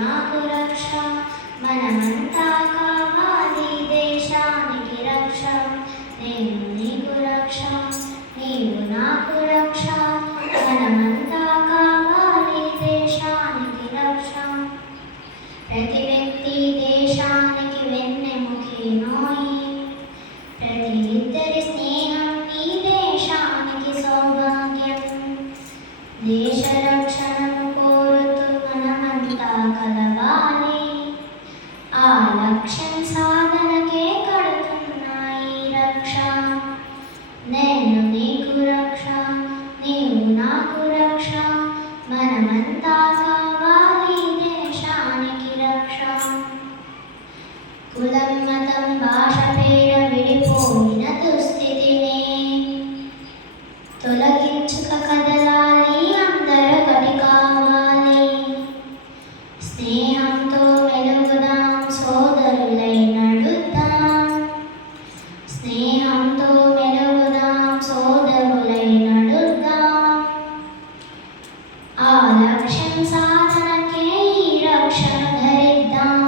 నాకు రక్ష, మనమంతా కావాలి దేశానికి రక్ష. నేను నీకు రక్ష, నీవు నాకు రక్ష, మనమంతా కావాలి దేశానికి రక్ష. ప్రతి వ్యక్తి దేశానికి వెన్నెముకే నోయి, ప్రతి ఇద్దరి స్నేహం ఈ దేశానికి సౌభాగ్యం. దేశ రక్షణను కోరుతూ మనమంతా కలవాలి, ఆ లక్ష్యం సాధనకే కడుతున్నాయి రక్ష. నేను నీకు రక్ష, నీవు నాకు రక్ష, మనమంతా కావాలి దేశానికి రక్ష. కులం మతం భాష పేర విడిపోయిన దుస్థితిని తొలగించుక కదలాలి, అందరొకటి కావాలి. స్నేహంతో మెలుగుదాం, సోదరులై నడుద్దాం. స్నేహంతో మెలుగుదాం, సోదరులై నడుద్దాం. ఆ లక్ష్యం సాధనకే ఈ రక్షణ ధరిద్దాం.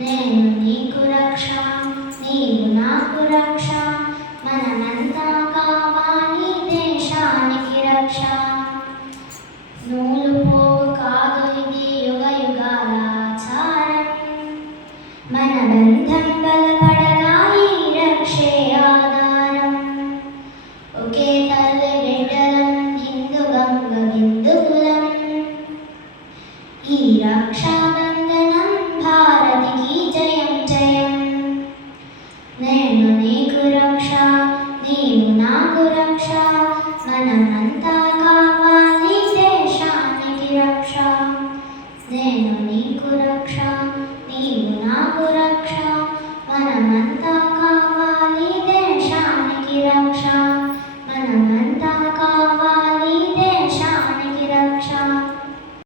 నేను నీకు రక్ష, నీవు నాకు రక్ష, మనమంతా కావాలి దేశానికి రక్ష. నూలు పోగు కాదు ఇది యుగ యుగాల ఆచారం, మన బంధం బలపడగా ఈ రక్షే ఆధారం. ఒకే తల్లి బిడ్డలం, హిందూ గంగ బిందు కులం, ఈ రక్షాబంధనం భారతికి జయం జయం. నేను నీకు రక్ష, నీవు నాకు రక్ష, మనమంతా కావాలి దేశానికి రక్ష. నేను నీకు రక్ష.